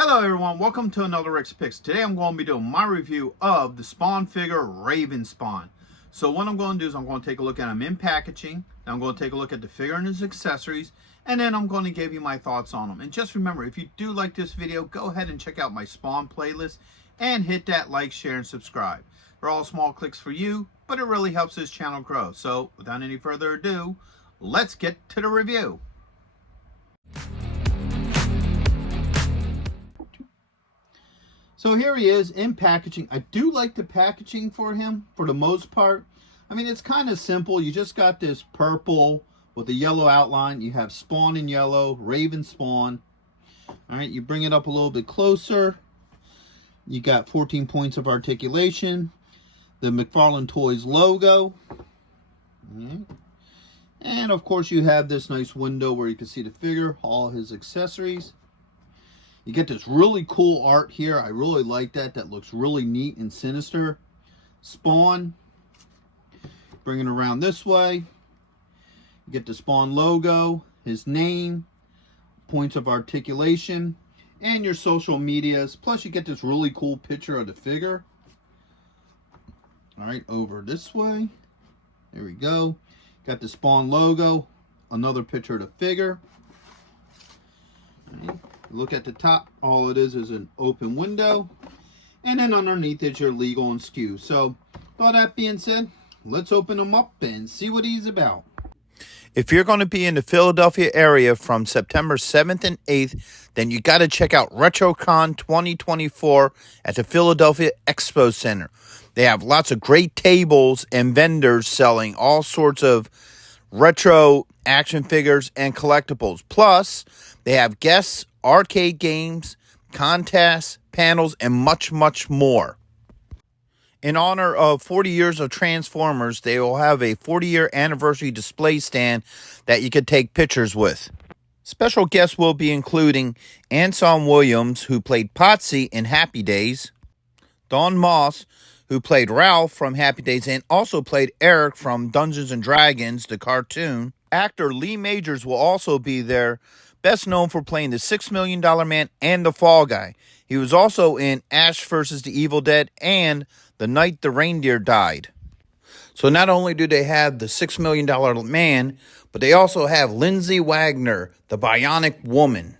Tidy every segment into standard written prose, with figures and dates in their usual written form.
Hello everyone, welcome to another Rick's Picks. Today I'm going to be doing my review of the Spawn figure Raven Spawn. So what I'm going to do is I'm going to take a look at him in packaging, then I'm going to take a look at the figure and his accessories, and then I'm going to give you my thoughts on him. And just remember, if you do like this video, go ahead and check out my Spawn playlist and hit that like, share, and subscribe. They're all small clicks for you, but it really helps this channel grow. So without any further ado, let's get to the review. So here he is in packaging. I do like the packaging for him for the most part. I mean, it's kind of simple. You just got this purple with a yellow outline. You have Spawn in yellow, Raven Spawn. All right, you bring it up a little bit closer. You got 14 points of articulation. The McFarland Toys logo. All right. And of course you have this nice window where you can see the figure, all his accessories. You get this really cool art here. I really like that. That looks really neat and sinister. Spawn. Bring it around this way. You get the Spawn logo, his name, points of articulation, and your social medias. Plus you get this really cool picture of the figure. All right, over this way. There we go. Got the Spawn logo, another picture of the figure. All right. Look at the top, all it is an open window, and then underneath is your legal and SKU. So, with all that being said, let's open him up and see what he's about. If you're going to be in the Philadelphia area from September 7th and 8th, then you got to check out RetroCon 2024 at the Philadelphia Expo Center. They have lots of great tables and vendors selling all sorts of retro action figures and collectibles. Plus, they have guests, arcade games, contests, panels, and much, much more. In honor of 40 years of Transformers, they will have a 40-year anniversary display stand that you could take pictures with. Special guests will be including Anson Williams, who played Potsy in Happy Days, Don Moss, who played Ralph from Happy Days and also played Eric from Dungeons & Dragons, the cartoon. Actor Lee Majors will also be there, best known for playing the $6 Million Man and the Fall Guy. He was also in Ash vs. the Evil Dead and The Night the Reindeer Died. So not only do they have the $6 Million Man, but they also have Lindsay Wagner, the Bionic Woman.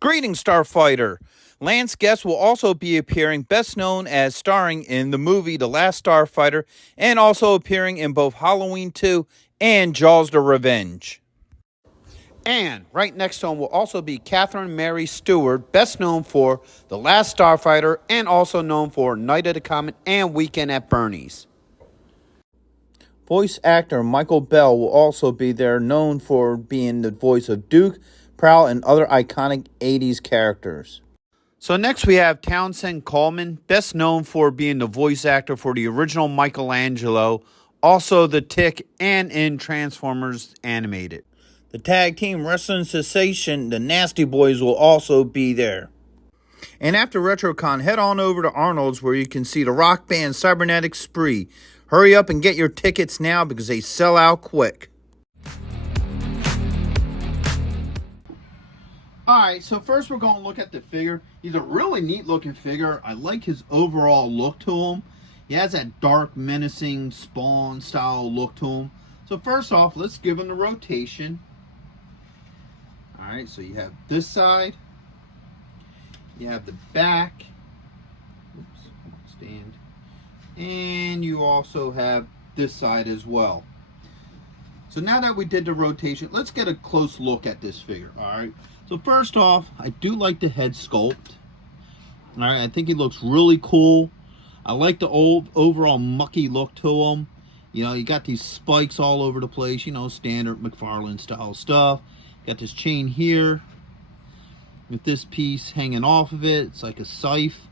Greetings, Starfighter! Lance Guest will also be appearing, best known as starring in the movie The Last Starfighter, and also appearing in both Halloween 2 and Jaws the Revenge. And right next to him will also be Catherine Mary Stewart, best known for The Last Starfighter and also known for Night of the Comet and Weekend at Bernie's. Voice actor Michael Bell will also be there, known for being the voice of Duke, Prowl, and other iconic 80s characters. So next we have Townsend Coleman, best known for being the voice actor for the original Michelangelo, also the Tick, and in Transformers Animated. The tag team wrestling sensation, the Nasty Boys, will also be there. And after RetroCon, head on over to Arnold's where you can see the rock band Cybernetic Spree. Hurry up and get your tickets now because they sell out quick. Alright, so first we're going to look at the figure. He's a really neat looking figure. I like his overall look to him. He has that dark, menacing Spawn style look to him. So first off, let's give him the rotation. Alright, so you have this side. You have the back. Oops, stand. And you also have this side as well. So now that we did the rotation, let's get a close look at this figure. Alright. So first off, I do like the head sculpt. Alright, I think he looks really cool. I like the old overall mucky look to him. You know, you got these spikes all over the place, you know, standard McFarland style stuff. Got this chain here with this piece hanging off of it. It's like a scythe,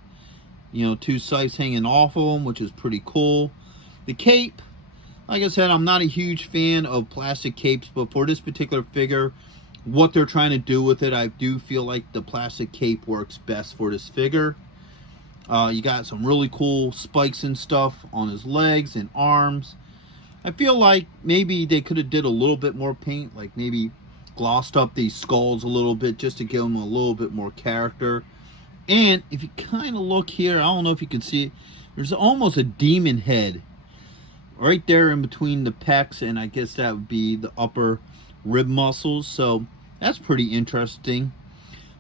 you know, two scythes hanging off of them, which is pretty cool. The cape, like I said, I'm not a huge fan of plastic capes, but for this particular figure, what they're trying to do with it, I do feel like the plastic cape works best for this figure. You got some really cool spikes and stuff on his legs and arms. I feel like maybe they could have did a little bit more paint, like maybe glossed up these skulls a little bit just to give them a little bit more character. And if you kind of look here, I don't know if you can see it, there's almost a demon head right there in between the pecs, and I guess that would be the upper rib muscles. So that's pretty interesting.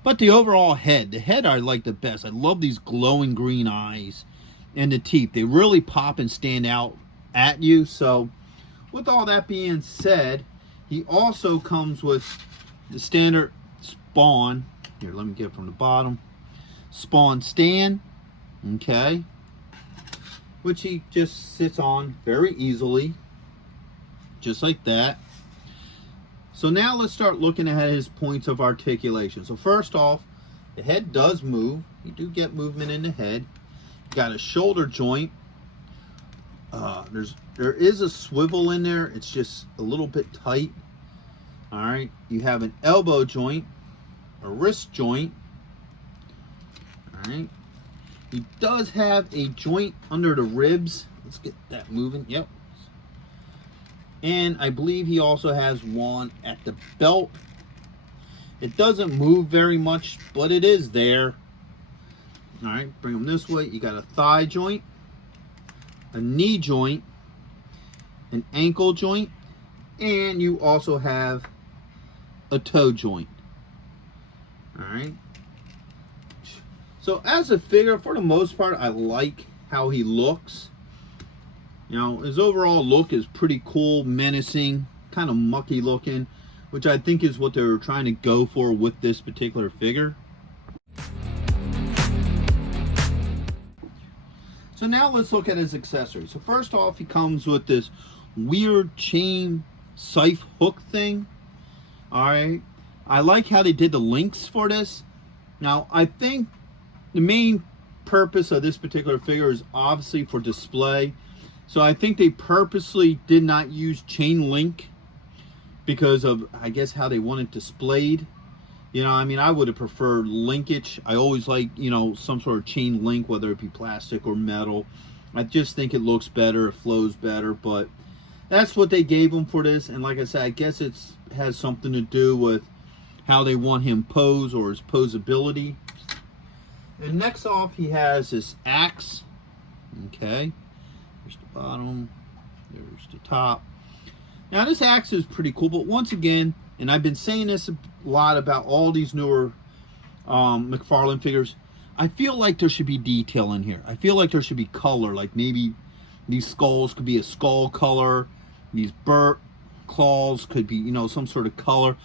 But the overall head, the head I like the best. I love these glowing green eyes and the teeth. They really pop and stand out at you. So with all that being said, he also comes with the standard Spawn. Here, let me get it from the bottom. Spawn stand, okay, which he just sits on very easily, just like that. So now let's start looking at his points of articulation. So first off, the head does move. You do get movement in the head. You got a shoulder joint. There is a swivel in there. It's just a little bit tight. All right. You have an elbow joint, a wrist joint. All right. He does have a joint under the ribs. Let's get that moving. Yep. And I believe he also has one at the belt. It doesn't move very much, but it is there. All right, bring them this way. You got a thigh joint, a knee joint, an ankle joint, and you also have a toe joint. All right. So as a figure, for the most part, I like how he looks. You know, his overall look is pretty cool, menacing, kind of mucky looking, which I think is what they were trying to go for with this particular figure. So now let's look at his accessories. So first off, he comes with this weird chain scythe hook thing. All right. I like how they did the links for this. Now, I think the main purpose of this particular figure is obviously for display. So I think they purposely did not use chain link because of, I guess, how they want it displayed. You know, I mean, I would have preferred linkage. I always like, you know, some sort of chain link, whether it be plastic or metal. I just think it looks better, it flows better, but that's what they gave him for this. And like I said, I guess it has something to do with how they want him pose or his posability. And next off, he has this axe. Okay. There's the bottom. There's the top. Now, this axe is pretty cool, but once again, and I've been saying this a lot about all these newer McFarland figures, I feel like there should be detail in here. I feel like there should be color, like maybe these skulls could be a skull color, these burnt claws could be, you know, some sort of color.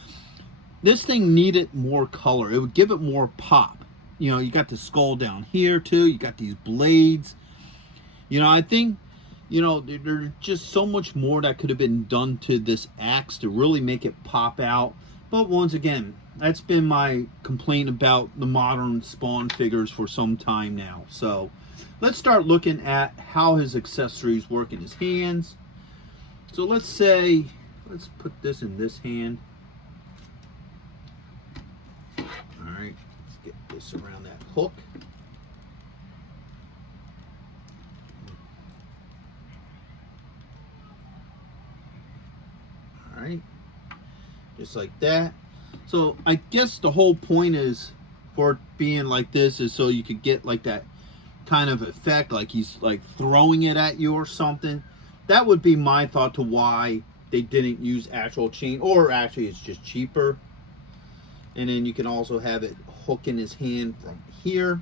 This thing needed more color. It would give it more pop. You know, you got the skull down here too. You got these blades. You know, I think, you know, there's just so much more that could have been done to this axe to really make it pop out. But once again, that's been my complaint about the modern Spawn figures for some time now. So let's start looking at how his accessories work in his hands. So let's say, let's put this in this hand. All right, let's get this around that hook. All right, just like that. So I guess the whole point is for it being like this is so you could get like that kind of effect, like he's like throwing it at you or something. That would be my thought to why they didn't use actual chain, or actually it's just cheaper. And then you can also have it hook in his hand from here.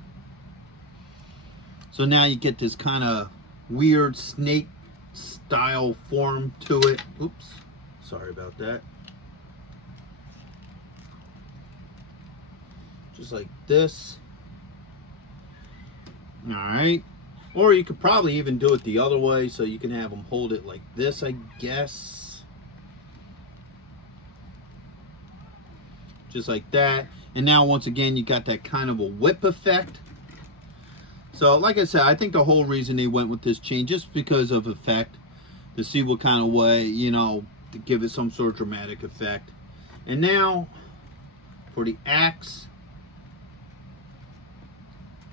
So now you get this kind of weird snake style form to it. Oops, sorry about that. Just like this. All right. Or you could probably even do it the other way, so you can have them hold it like this, I guess. Just like that. And now once again, you got that kind of a whip effect. So like I said, I think the whole reason they went with this chain just because of effect, to see what kind of way, you know, to give it some sort of dramatic effect. And now for the axe.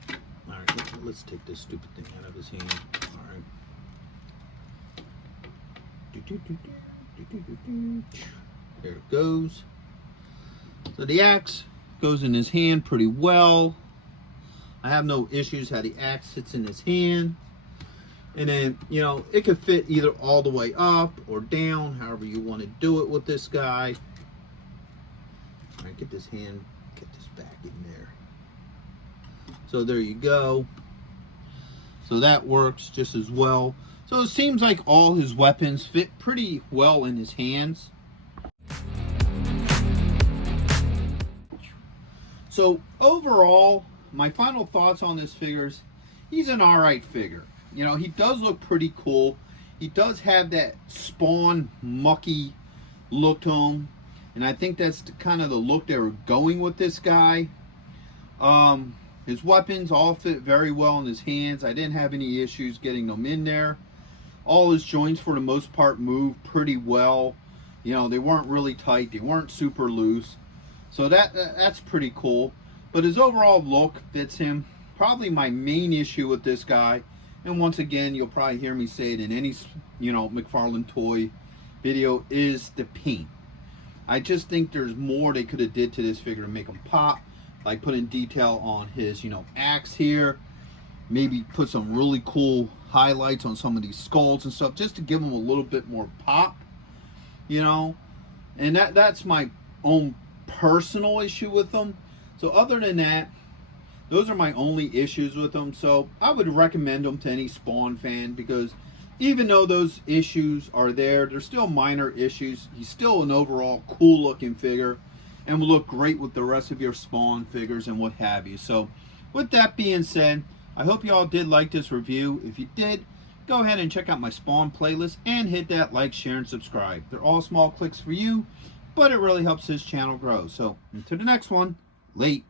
All right, let's take this stupid thing out of his hand. All right. There it goes. So the axe goes in his hand pretty well. I have no issues how the axe sits in his hand. And then, you know, it could fit either all the way up or down, however you want to do it with this guy. All right, get this back in there. So there you go. So that works just as well. So it seems like all his weapons fit pretty well in his hands. So overall, my final thoughts on this figure is he's an alright figure. You know, he does look pretty cool. He does have that Spawn mucky look to him. And I think that's kind of the look they were going with this guy. His weapons all fit very well in his hands. I didn't have any issues getting them in there. All his joints, for the most part, moved pretty well. You know, they weren't really tight. They weren't super loose. So that's pretty cool. But his overall look fits him. Probably my main issue with this guy, and once again, you'll probably hear me say it in any, you know, McFarland toy video, is the paint. I just think there's more they could have did to this figure to make him pop. Like putting detail on his, you know, axe here. Maybe put some really cool highlights on some of these skulls and stuff, just to give him a little bit more pop, you know. And that's my own personal issue with them. So other than that, those are my only issues with them. So I would recommend them to any Spawn fan, because even though those issues are there, they're still minor issues. He's still an overall cool looking figure and will look great with the rest of your Spawn figures and what have you. So with that being said, I hope you all did like this review. If you did, go ahead and check out my Spawn playlist and hit that like, share, and subscribe. They're all small clicks for you, but it really helps this channel grow. So until the next one, late.